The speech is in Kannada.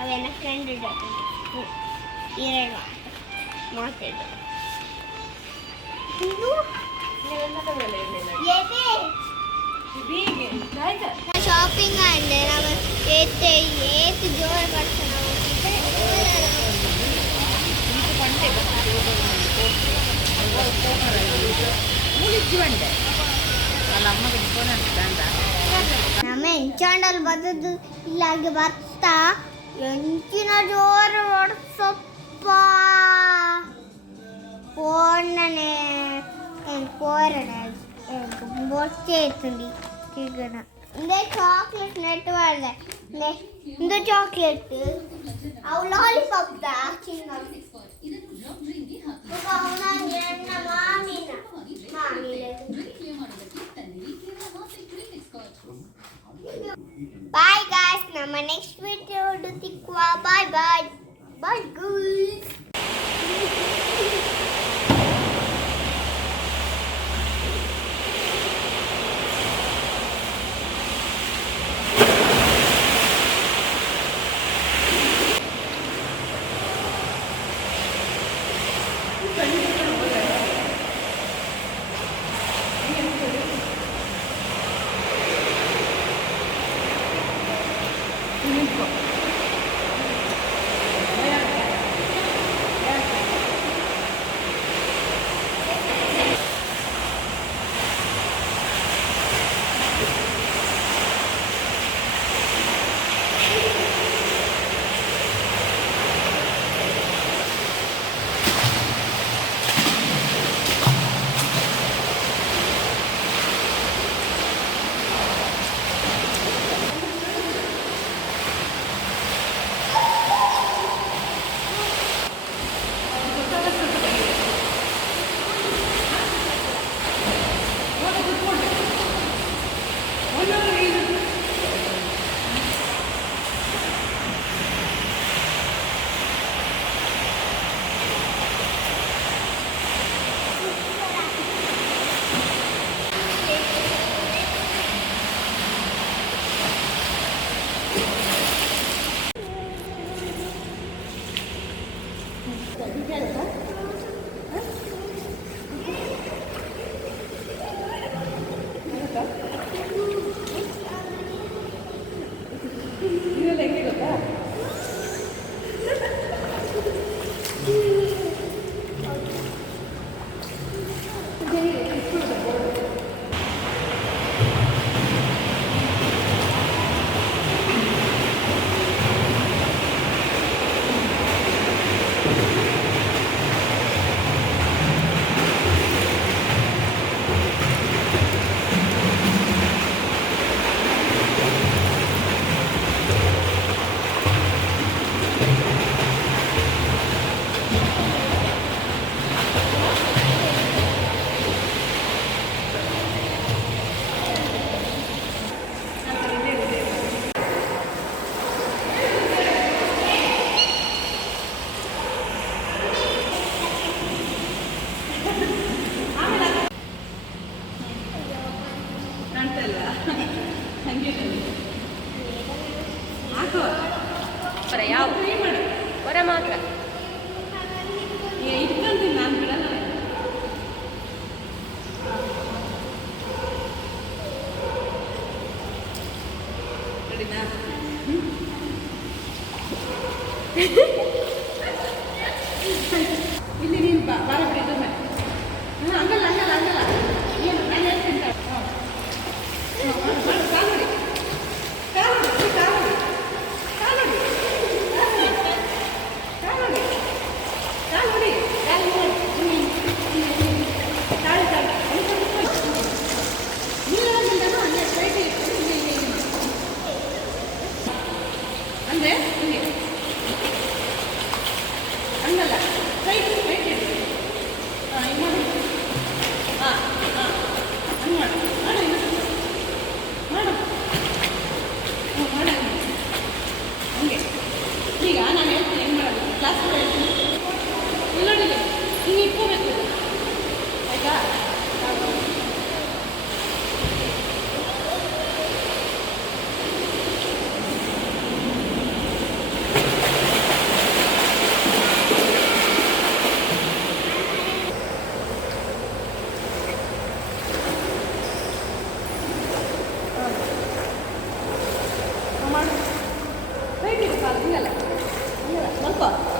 ಅವೆಲ್ಲ ಫ್ರೆಂಡ್ ಎರಡು ಮಾತಾಡು ಶಾಪಿಂಗ್ ಅಂದ್ರೆ ನಾವು ಏತ್ ಜೋರು ಬರ್ತಾರೆ ನಮ್ಮ ಎಂಚಾಂಡಲ್ಲಿ ಬರ್ತದ್ದು ಇಲ್ಲಾಗಿ ಬರ್ತಾ ಎಂಚಿನ ಜೋರು ಹೊಡ್ಸಪ್ಪ ಫೋನ್ನೇ ಕೋರನೆ ಬೊಚ್ಚೆ ಇರ್ತಂಡಿ ಚಿಕನ ಇಂದೇ ಚಾಕ್ಲೇಟ್ ನೆಟ್ ಮಾಡಿದೆ ಇಂದು ಚಾಕ್ಲೇಟ್ ಅವು ಲಾಲಿಪಾಪ್ ಚಿನ್ನ Bye guys, ನಮ್ಮ next video ಸಿಕ್ಕುವ. Bye bye. Bye guys. ಯಾವ ಹೊರ ಮಾತ್ರ ಇಟ್ಕೊಂತೀನಿ ನಾನು ಬಿಡಲ್ಲ ರೆಡಿನಾ ಇಲ್ಲಿ ನೀನು ಬಾರ ಬಿಡಿ ಹಂಗಲ್ಲ ಹಂಗಲ್ಲ ಹಂಗಲ್ಲ ಏನು ನಾನು ಹೇಳ್ತೀನಿ ಅಂದರೆ ಹಂಗಲ್ಲ ಸ್ಟ್ರೈಟ್ ಸ್ಟ್ರೈಟ್ ಇಡಿ ಹಿಂಗೆ ಮಾಡಿ ಹಾಂ ಹಾಂ ಹಂಗೆ ಮಾಡು ಮಾಡು ಮಾಡು ಹ್ಞೂ ಮಾಡು ಹಂಗೆ ಈಗ ನಾನು ಹೇಳ್ತೀನಿ ಹೆಂಗೆ ಮಾಡೋದು ಕ್ಲಾಸ್ ಸ್ವಲ್ಪ